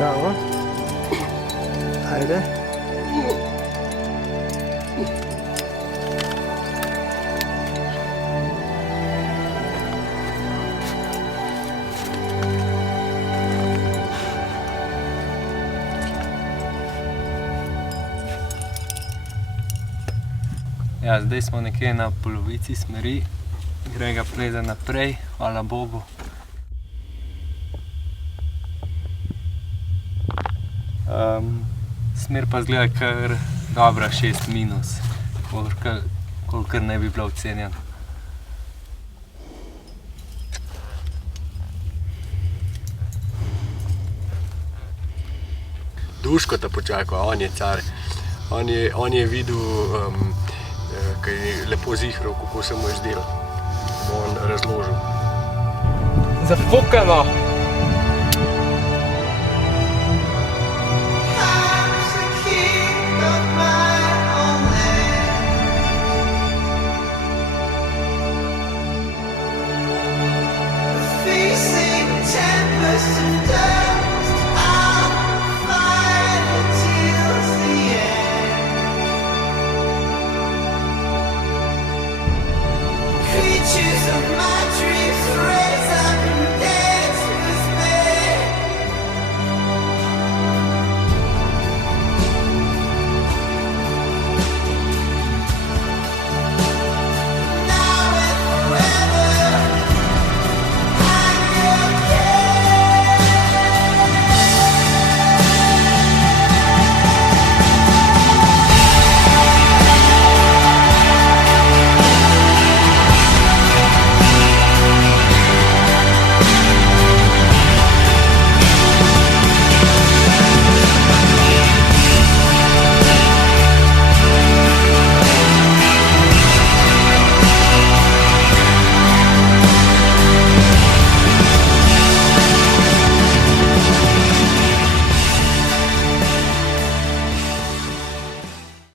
Bravo. Ajde. Ja, zdaj smo nekje na polovici smeri, Grega pleza naprej, hvala Bogu. Smer pa zgleda kar dobra 6-, kolikor ne bi bila ocenjena. Duško te počaka, on je car. On je videl, kaj je lepo zihral, kako se mu je zdelo. Bo on razložil. Zafukano! Creatures of my dreams.